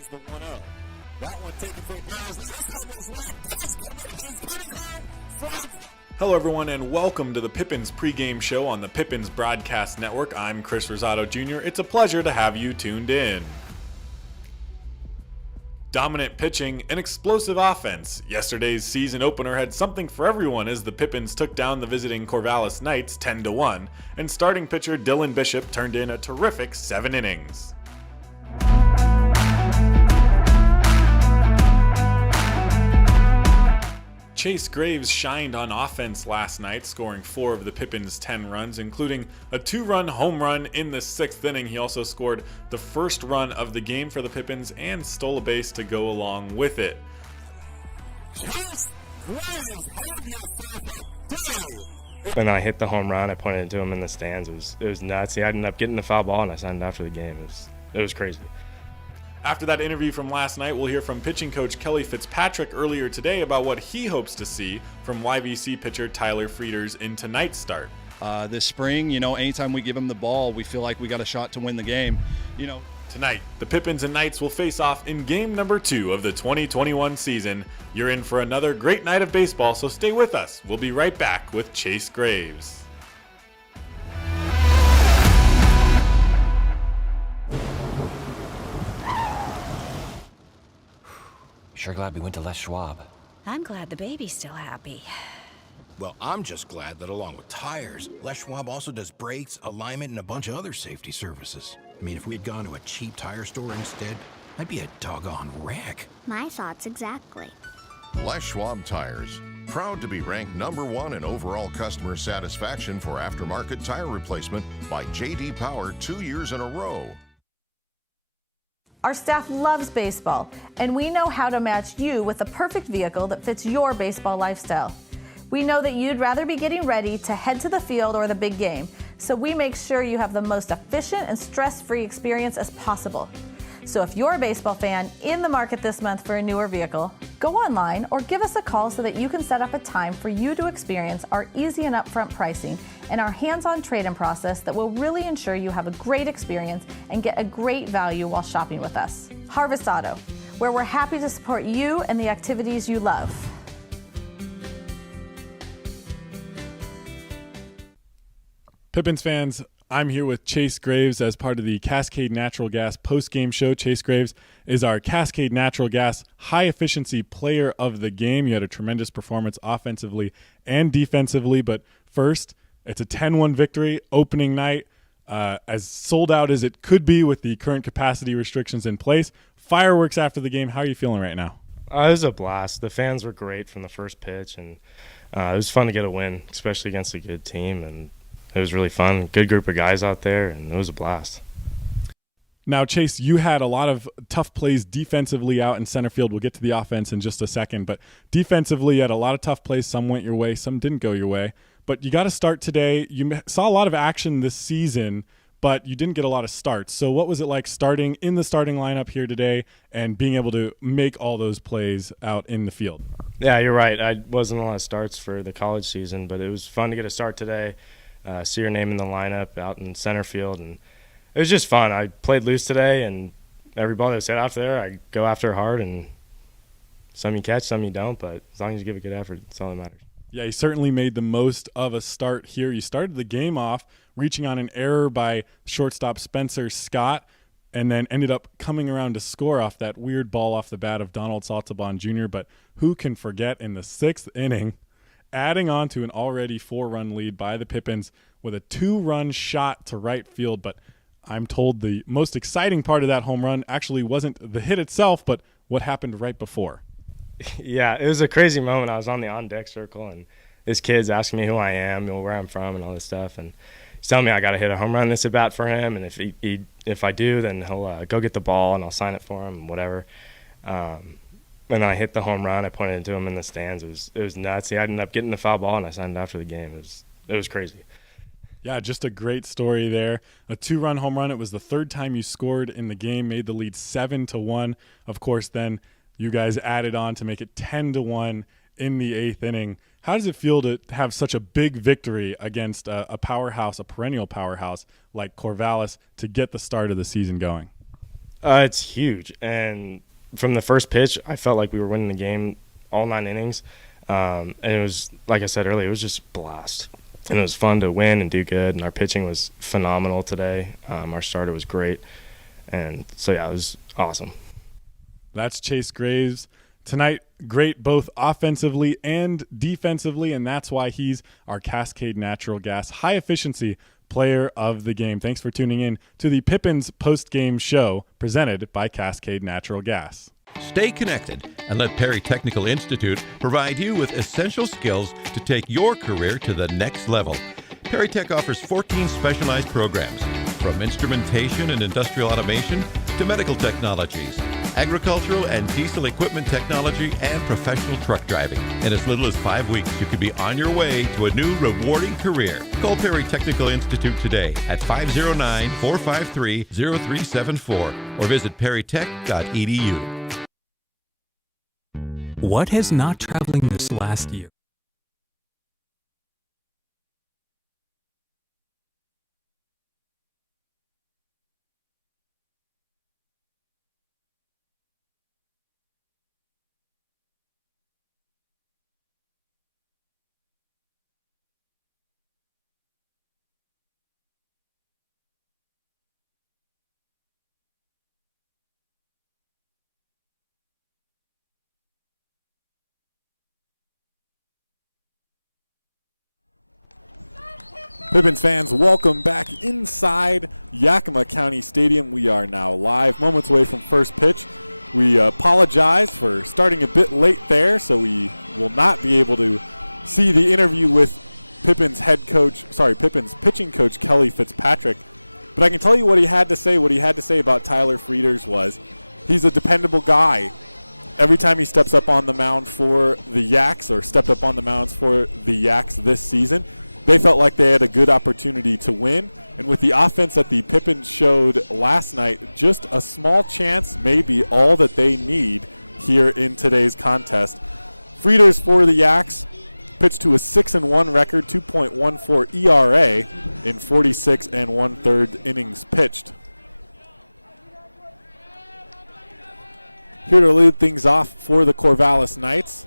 Here's the 1-0. That one taken for Bowers. Hello, everyone, and welcome to the Pippins pregame show on the Pippins Broadcast Network. I'm Chris Rosado Jr. It's a pleasure to have you tuned in. Dominant pitching and explosive offense. Yesterday's season opener had something for everyone as the Pippins took down the visiting Corvallis Knights 10-1, and starting pitcher Dylan Bishop turned in a terrific 7 innings. Chase Graves shined on offense last night, scoring 4 of the Pippins' 10 runs, including a 2-run home run in the 6th inning. He also scored the first run of the game for the Pippins and stole a base to go along with it. When I hit the home run, I pointed to him in the stands. It was nuts. He ended up getting the foul ball, and I signed after the game. It was crazy. After that interview from last night, we'll hear from pitching coach Kelly Fitzpatrick earlier today about what he hopes to see from YVC pitcher Tyler Frieders in tonight's start. This spring, anytime we give him the ball, we feel like we got a shot to win the game. Tonight, the Pippins and Knights will face off in game number 2 of the 2021 season. You're in for another great night of baseball, so stay with us. We'll be right back with Chase Graves. Sure glad we went to Les Schwab. I'm glad the baby's still happy. Well, I'm just glad that along with tires, Les Schwab also does brakes, alignment, and a bunch of other safety services. I mean, if we had gone to a cheap tire store instead, I'd be a doggone wreck. My thoughts exactly. Les Schwab Tires, proud to be ranked #1 in overall customer satisfaction for aftermarket tire replacement by J.D. Power 2 years in a row. Our staff loves baseball, and we know how to match you with the perfect vehicle that fits your baseball lifestyle. We know that you'd rather be getting ready to head to the field or the big game, so we make sure you have the most efficient and stress-free experience as possible. So if you're a baseball fan in the market this month for a newer vehicle, go online or give us a call so that you can set up a time for you to experience our easy and upfront pricing and our hands-on trade-in process that will really ensure you have a great experience and get a great value while shopping with us. Harvest Auto, where we're happy to support you and the activities you love. Pippins fans, I'm here with Chase Graves as part of the Cascade Natural Gas post-game show. Chase Graves is our Cascade Natural Gas high-efficiency player of the game. You had a tremendous performance offensively and defensively, but first, it's a 10-1 victory, opening night, as sold out as it could be with the current capacity restrictions in place. Fireworks after the game. How are you feeling right now? It was a blast. The fans were great from the first pitch, and it was fun to get a win, especially against a good team, and it was really fun. Good group of guys out there, and it was a blast. Now, Chase, you had a lot of tough plays defensively out in center field. We'll get to the offense in just a second, but defensively, you had a lot of tough plays. Some went your way, some didn't go your way. But you got to start today. You saw a lot of action this season, but you didn't get a lot of starts. So what was it like starting in the starting lineup here today and being able to make all those plays out in the field? Yeah, you're right. I wasn't a lot of starts for the college season, but it was fun to get a start today. See your name in the lineup out in center field, and it was just fun. I played loose today, and every ball that was hit out there, I go after hard, and some you catch, some you don't, but as long as you give a good effort, that's all that matters. Yeah, you certainly made the most of a start here. You started the game off reaching on an error by shortstop Spencer Scott, and then ended up coming around to score off that weird ball off the bat of Donald Saltzabon Jr., but who can forget in the 6th inning, adding on to an already 4-run lead by the Pippins with a 2-run shot to right field. But I'm told the most exciting part of that home run actually wasn't the hit itself, but what happened right before. Yeah, it was a crazy moment. I was on the on-deck circle, and this kid's asking me who I am, where I'm from, and all this stuff. And he's telling me I got to hit a home run this at bat for him, and if I do, then he'll go get the ball, and I'll sign it for him, and whatever. When I hit the home run, I pointed to him in the stands. It was nuts. He ended up getting the foul ball, and I signed after the game. It was crazy. Yeah, just a great story there. A 2-run home run. It was the 3rd time you scored in the game, made the lead 7-1. Of course, then you guys added on to make it 10-1 in the 8th inning. How does it feel to have such a big victory against a powerhouse, a perennial powerhouse like Corvallis, to get the start of the season going? It's huge. And from the first pitch, I felt like we were winning the game all 9 innings. And it was, like I said earlier, it was just a blast. And it was fun to win and do good. And our pitching was phenomenal today. Our starter was great. And so, yeah, it was awesome. That's Chase Graves. Tonight, great both offensively and defensively, and that's why he's our Cascade Natural Gas high-efficiency player of the game. Thanks for tuning in to the Pippins post-game show presented by Cascade Natural Gas. Stay connected and let Perry Technical Institute provide you with essential skills to take your career to the next level. Perry Tech offers 14 specialized programs, from instrumentation and industrial automation to medical technologies, agricultural and diesel equipment technology, and professional truck driving. In as little as 5 weeks, you could be on your way to a new rewarding career. Call Perry Technical Institute today at 509-453-0374 or visit perrytech.edu. What has not traveling this last year? Pippins fans, welcome back inside Yakima County Stadium. We are now live, moments away from first pitch. We apologize for starting a bit late there, so we will not be able to see the interview with Pippins pitching coach Kelly Fitzpatrick. But I can tell you what he had to say. What he had to say about Tyler Frieders was he's a dependable guy. Every time he steps up on the mound for the Yaks, or stepped up on the mounds for the Yaks this season, they felt like they had a good opportunity to win. And with the offense that the Pippins showed last night, just a small chance may be all that they need here in today's contest. Frieders for the Yaks pitched to a 6-1 record, 2.14 ERA in 46 1/3 innings pitched. Here to lead things off for the Corvallis Knights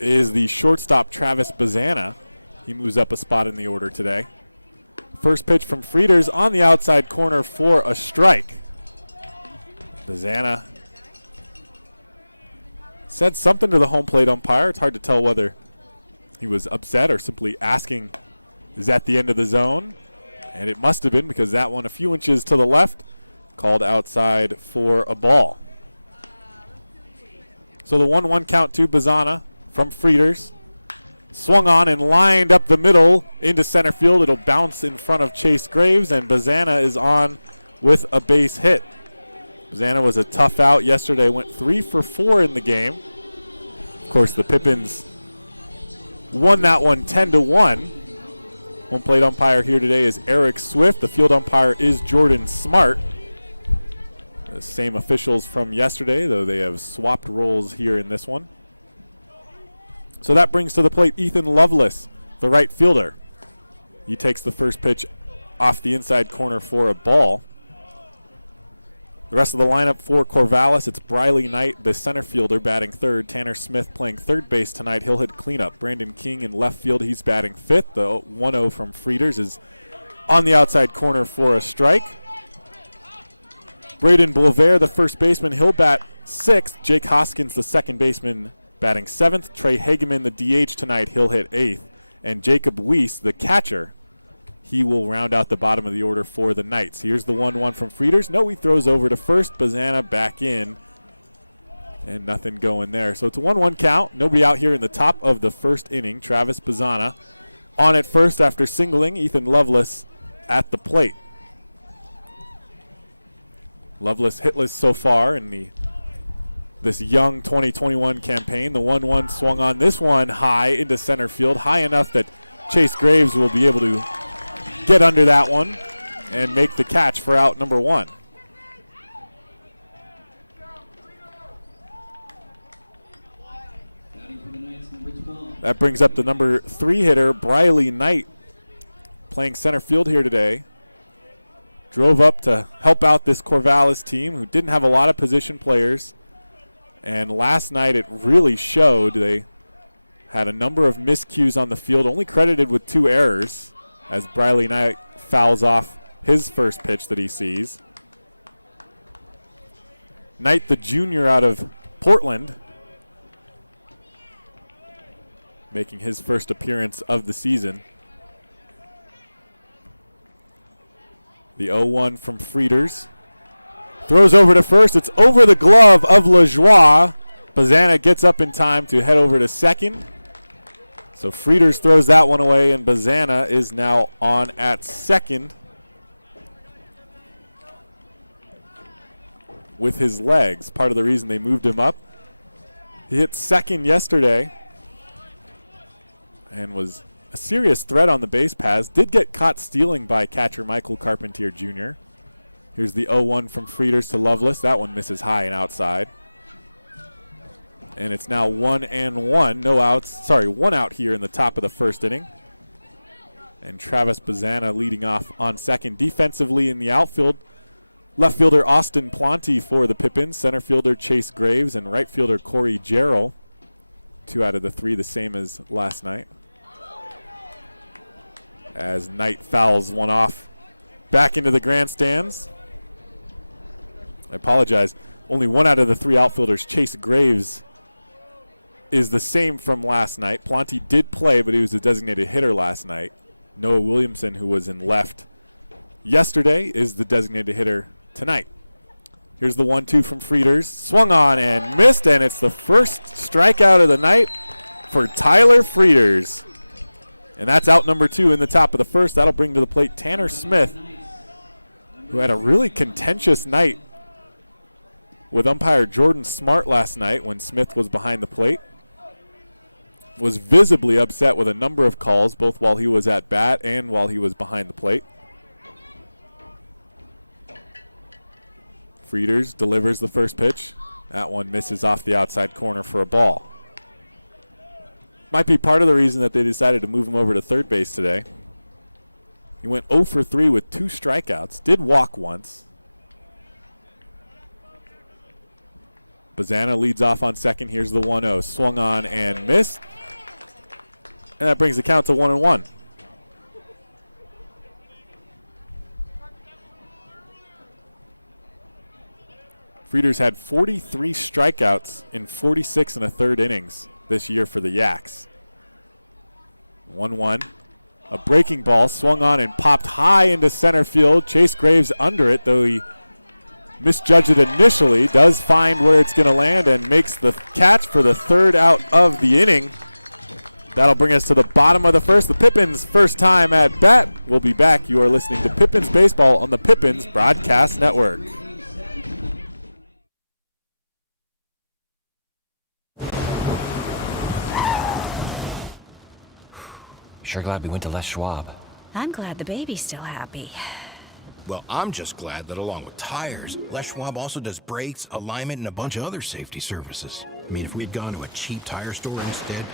is the shortstop Travis Bazana. He moves up a spot in the order today. First pitch from Frieders on the outside corner for a strike. Bazana said something to the home plate umpire. It's hard to tell whether he was upset or simply asking, is that the end of the zone? And it must have been, because that one a few inches to the left, called outside for a ball. So the 1-1 count to Bazana from Frieders. Swung on and lined up the middle into center field. It'll bounce in front of Chase Graves, and Bazana is on with a base hit. Bazana was a tough out yesterday, went 3 for 4 in the game. Of course, the Pippins won that one 10-1. Home plate umpire here today is Eric Swift. The field umpire is Jordan Smart. The same officials from yesterday, though they have swapped roles here in this one. So that brings to the plate Ethan Lovelace, the right fielder. He takes the first pitch off the inside corner for a ball. The rest of the lineup for Corvallis, it's Briley Knight, the center fielder, batting third. Tanner Smith playing third base tonight. He'll hit cleanup. Brandon King in left field, he's batting fifth. The 1-0 from Frieders is on the outside corner for a strike. Braden Boisvert, the first baseman, he'll bat sixth. Jake Hoskins, the second baseman, batting seventh. Trey Hageman, the DH tonight, he'll hit eighth. And Jacob Weiss, the catcher, he will round out the bottom of the order for the Knights. Here's the 1-1 from Frieders. No, he throws over to first. Bazana back in. And nothing going there. So it's a 1-1 count. Nobody out here in the top of the first inning. Travis Bazana on at first after singling. Ethan Lovelace at the plate. Lovelace hitless so far in this young 2021 campaign. The 1-1 swung on this one high into center field, high enough that Chase Graves will be able to get under that one and make the catch for out number one. That brings up the number 3 hitter, Briley Knight, playing center field here today. drove up to help out this Corvallis team who didn't have a lot of position players. And last night it really showed. They had a number of miscues on the field, only credited with 2 errors as Briley Knight fouls off his first pitch that he sees. Knight, the junior out of Portland, making his first appearance of the season. The 0-1 from Frieders. Throws over to first. It's over the glove of LaJoie. Bazana gets up in time to head over to second. So Frieders throws that one away, and Bazana is now on at second with his legs. Part of the reason they moved him up. He hit second yesterday and was a serious threat on the base paths. Did get caught stealing by catcher Michael Carpentier Jr. Here's the 0-1 from Frieders to Lovelace. That one misses high and outside. And it's now 1-1. No outs. Sorry, 1 out here in the top of the first inning. And Travis Bazana leading off on second. Defensively in the outfield, left fielder Austin Planty for the Pippins, center fielder Chase Graves, and right fielder Corey Jarrell. 2 out of the 3, the same as last night. As Knight fouls one off back into the grandstands. I apologize. Only 1 out of the 3 outfielders, Chase Graves, is the same from last night. Planty did play, but he was a designated hitter last night. Noah Williamson, who was in left yesterday, is the designated hitter tonight. Here's the 1-2 from Frieders. Swung on and missed, and it's the first strikeout of the night for Tyler Frieders. And that's out number 2 in the top of the first. That'll bring to the plate Tanner Smith, who had a really contentious night with umpire Jordan Smart last night when Smith was behind the plate. Was visibly upset with a number of calls, both while he was at bat and while he was behind the plate. Frieders delivers the first pitch. That one misses off the outside corner for a ball. Might be part of the reason that they decided to move him over to third base today. He went 0 for 3 with 2 strikeouts. Did walk once. Bazana leads off on second. Here's the 1-0. Swung on and missed. And that brings the count to 1-1. Frieders had 43 strikeouts in 46 1/3 innings this year for the Yaks. 1-1. A breaking ball swung on and popped high into center field. Chase Graves under it, though he misjudged it initially. Does find where it's going to land and makes the catch for the 3rd out of the inning. That'll bring us to the bottom of the first. The Pippins' first time at bat. We'll be back. You are listening to Pippins Baseball on the Pippins Broadcast Network. Sure glad we went to Les Schwab. I'm glad the baby's still happy. Well, I'm just glad that along with tires, Les Schwab also does brakes, alignment, and a bunch of other safety services. I mean, if we'd gone to a cheap tire store instead,